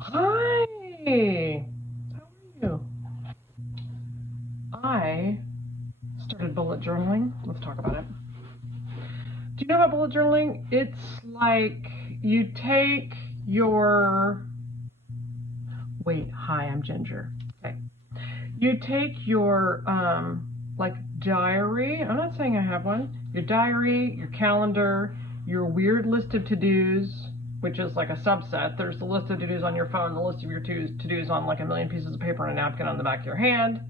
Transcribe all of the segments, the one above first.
Hi, how are you? I started bullet journaling. Let's talk about it. Do you know about bullet journaling? It's like you take your. Wait, hi, I'm Ginger. Okay. You take your, like, diary. I'm not saying I have one. Your diary, your calendar, your weird list of to-dos, which is like a subset. There's the list of to-dos on your phone, the list of your to-dos on like a million pieces of paper and a napkin on the back of your hand.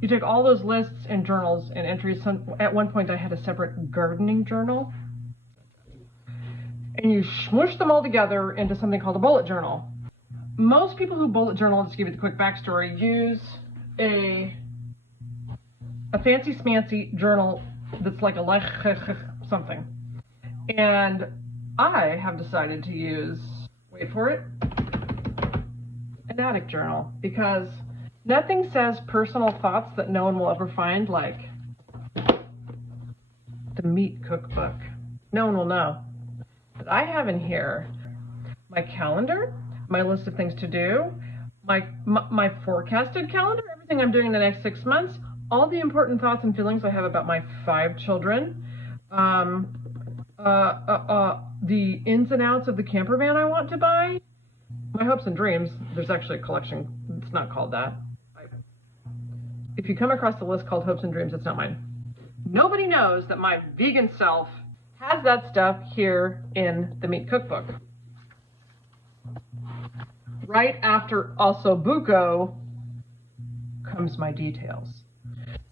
You take all those lists and journals and entries. At one point I had a separate gardening journal. And you smush them all together into something called a bullet journal. Most people who bullet journal, just to give you the quick backstory, use a fancy smancy journal that's like a something. And I have decided to use, wait for it, an attic journal, because nothing says personal thoughts that no one will ever find like the meat cookbook. No one will know. But I have in here my calendar, my list of things to do, my forecasted calendar, everything I'm doing in the next 6 months, all the important thoughts and feelings I have about my 5 children, the ins and outs of the camper van I want to buy, my hopes and dreams. There's actually a collection. It's not called that. If you come across the list called hopes and dreams, it's not mine. Nobody knows that my vegan self has that stuff here in the meat cookbook. Right after also buco comes my details.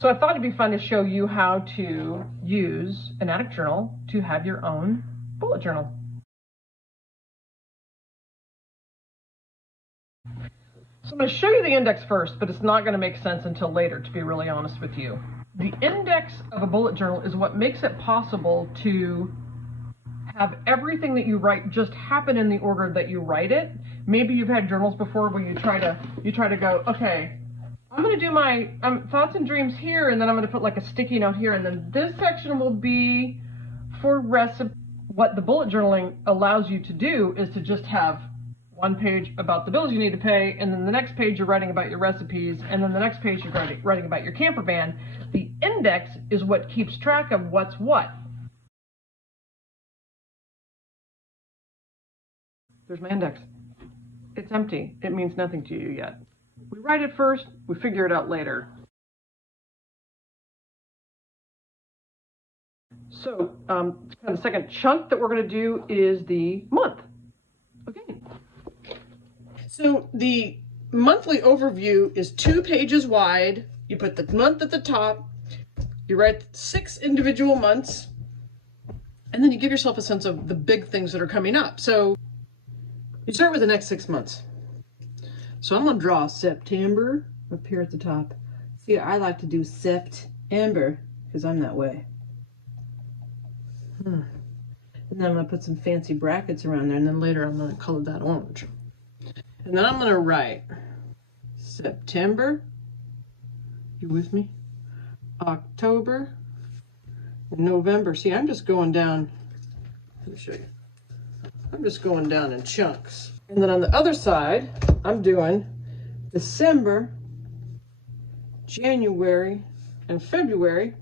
So I thought it'd be fun to show you how to use an attic journal to have your own bullet journal. So I'm going to show you the index first, but it's not going to make sense until later, to be really honest with you. The index of a bullet journal is what makes it possible to have everything that you write just happen in the order that you write it. Maybe you've had journals before where you try to go, okay, I'm going to do my thoughts and dreams here, and then I'm going to put like a sticky note here, and then this section will be for recipe. What the bullet journaling allows you to do is to just have one page about the bills you need to pay, and then the next page you're writing about your recipes, and then the next page you're writing about your camper van. The index is what keeps track of what's what. There's my index. It's empty. It means nothing to you yet. We write it first, we figure it out later. So kind of the second chunk that we're going to do is the month. Okay. So the monthly overview is 2 pages wide. You put the month at the top, you write 6 individual months, and then you give yourself a sense of the big things that are coming up. So you start with the next 6 months. So I'm going to draw September up here at the top. See, I like to do September because I'm that way. And then I'm going to put some fancy brackets around there, and then later I'm going to color that orange. And then I'm going to write September, you with me? October, and November. See, I'm just going down, let me show you. I'm just going down in chunks. And then on the other side, I'm doing December, January, and February.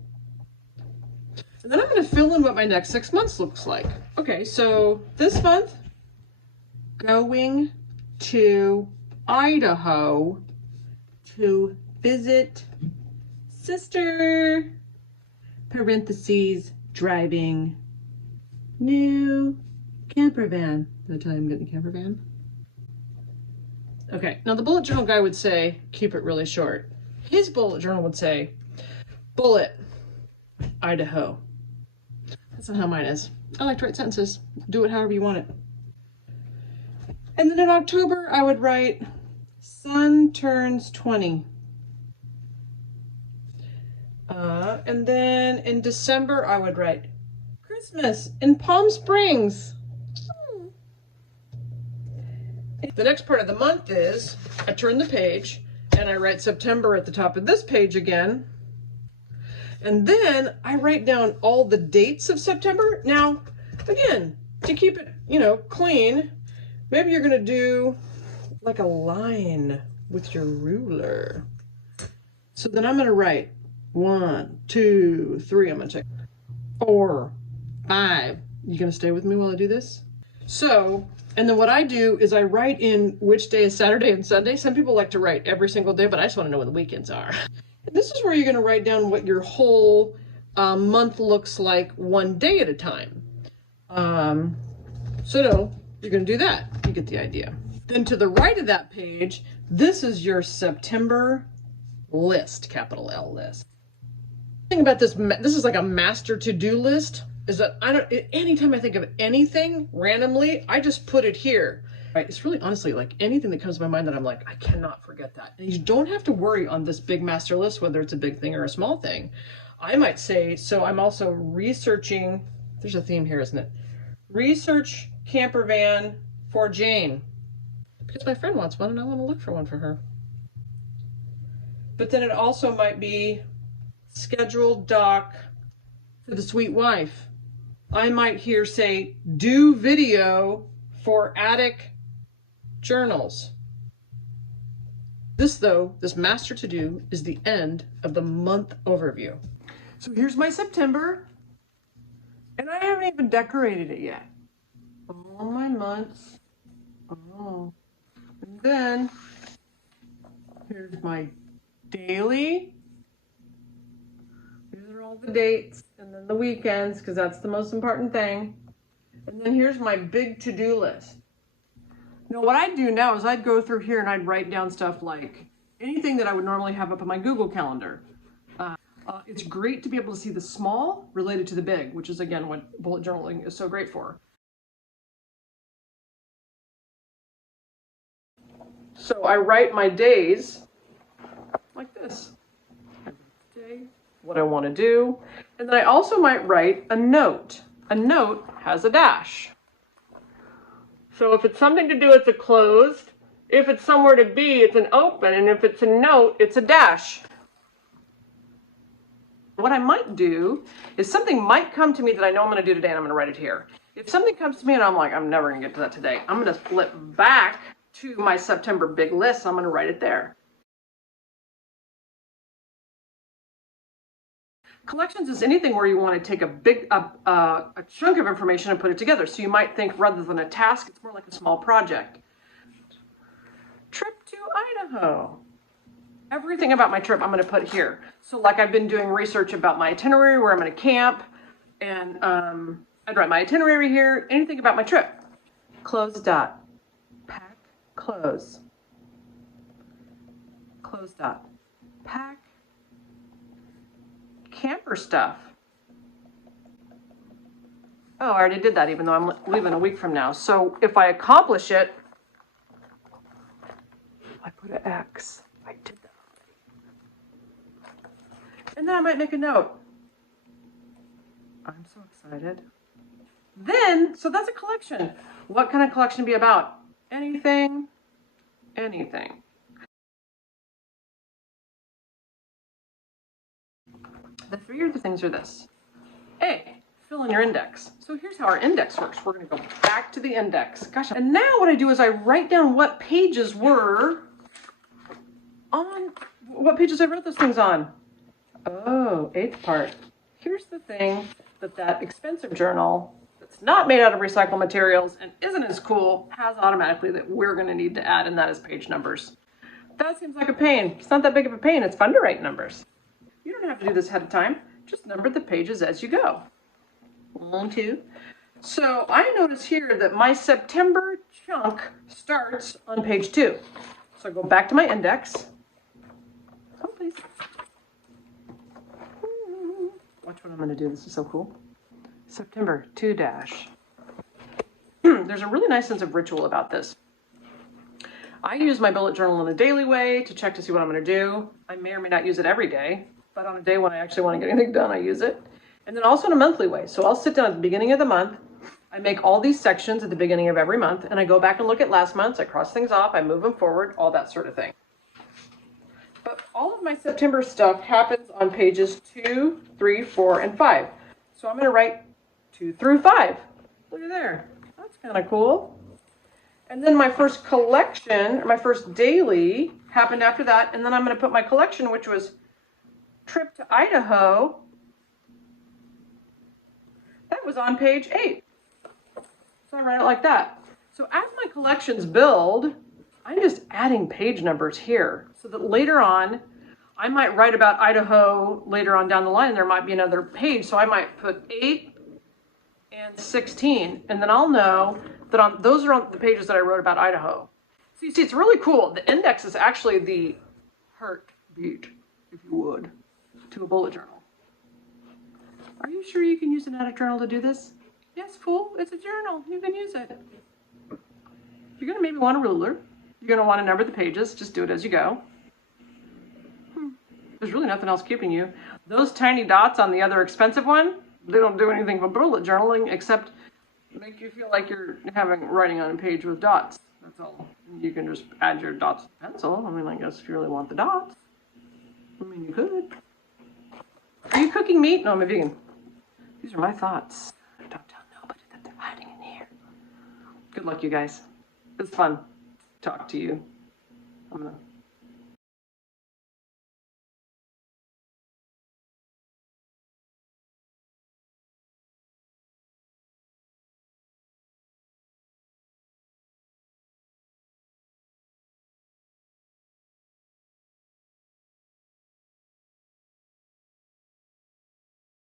And then I'm going to fill in what my next 6 months looks like. Okay, so this month, going to Idaho to visit sister, parentheses, driving new camper van. Did I tell you I'm getting a camper van? Okay, now the bullet journal guy would say, keep it really short. His bullet journal would say, bullet, Idaho. That's not how mine is. I like to write sentences. Do it however you want it. And then in October, I would write, son turns 20. And then in December, I would write, Christmas in Palm Springs. The next part of the month is, I turn the page, and I write September at the top of this page again. And then I write down all the dates of September. Now, again, to keep it, you know, clean, maybe you're gonna do like a line with your ruler. So then I'm gonna write 1, 2, 3. I'm gonna check 4, 5. You gonna stay with me while I do this? So, and then what I do is I write in which day is Saturday and Sunday. Some people like to write every single day, but I just want to know when the weekends are. And this is where you're gonna write down what your whole month looks like one day at a time. So no, you're gonna do that. You get the idea. Then to the right of that page, this is your September list, capital L list. The thing about this is like a master to-do list, is that anytime I think of anything randomly, I just put it here. Right? It's really honestly like anything that comes to my mind that I'm like, I cannot forget that. And you don't have to worry on this big master list, whether it's a big thing or a small thing. I might say, so I'm also researching, there's a theme here, isn't it? Research camper van for Jane. Because my friend wants one and I want to look for one for her. But then it also might be scheduled doc for the sweet wife. I might here say, do video for attic journals. This though, this master to do is the end of the month overview. So here's my September, and I haven't even decorated it yet. All my months. Oh. And then here's my daily. These are all the dates, and then the weekends, because that's the most important thing. And then here's my big to-do list. Now what I'd do now is I'd go through here and I'd write down stuff like anything that I would normally have up on my Google Calendar. It's great to be able to see the small related to the big, which is again what bullet journaling is so great for. So I write my days like this. Day, what I want to do. And then I also might write a note. A note has a dash. So if it's something to do, it's a closed. If it's somewhere to be, it's an open. And if it's a note, it's a dash. What I might do is something might come to me that I know I'm going to do today, and I'm going to write it here. If something comes to me and I'm like, I'm never going to get to that today, I'm going to flip back to my September big list. And I'm going to write it there. Collections is anything where you want to take a big a chunk of information and put it together. So you might think rather than a task, it's more like a small project. Trip to Idaho. Everything about my trip I'm going to put here. So like I've been doing research about my itinerary, where I'm going to camp, and I'd write my itinerary here. Anything about my trip. Close dot. Pack, close. Close dot. Pack. Camper stuff. Oh, I already did that even though I'm leaving a week from now. So if I accomplish it, I put an X. I did that already. And then I might make a note. I'm so excited. Then, so that's a collection. What can a collection be about? Anything, anything. The three other things are this. A, fill in your index. So here's how our index works. We're going to go back to the index. Gosh, and now what I do is I write down what pages were on, what pages I wrote those things on. Oh, 8th part. Here's the thing that expensive journal that's not made out of recycled materials and isn't as cool has automatically that we're going to need to add, and that is page numbers. That seems like a pain. It's not that big of a pain. It's fun to write numbers. You don't have to do this ahead of time. Just number the pages as you go. 1, 2. So I notice here that my September chunk starts on page 2. So I go back to my index. Oh, please. Watch what I'm going to do. This is so cool. September 2 dash. There's a really nice sense of ritual about this. I use my bullet journal in a daily way to check to see what I'm going to do. I may or may not use it every day. But on a day when I actually want to get anything done, I use it. And then also in a monthly way. So I'll sit down at the beginning of the month. I make all these sections at the beginning of every month. And I go back and look at last month's. I cross things off. I move them forward. All that sort of thing. But all of my September stuff happens on pages 2, 3, 4, and 5. So I'm going to write 2 through 5. Look at there. That's kind of cool. And then my first collection, or my first daily, happened after that. And then I'm going to put my collection, which was Trip to Idaho. That was on page 8. So I write it like that. So as my collections build, I'm just adding page numbers here so that later on, I might write about Idaho later on down the line. There might be another page. So I might put 8 and 16. And then I'll know that those are on the pages that I wrote about Idaho. So you see, it's really cool. The index is actually the heartbeat, if you would, to a bullet journal. Are you sure you can use an edit journal to do this? Yes, fool. It's a journal. You can use it. You're going to maybe want a ruler. You're going to want to number the pages. Just do it as you go. There's really nothing else keeping you. Those tiny dots on the other expensive one, they don't do anything for bullet journaling except make you feel like you're writing on a page with dots. That's all. You can just add your dots with pencil. I mean, I guess if you really want the dots. I mean, you could. Are you cooking meat? No, I'm a vegan. These are my thoughts. Don't tell nobody that they're hiding in here. Good luck, you guys. It's fun to talk to you. I'm gonna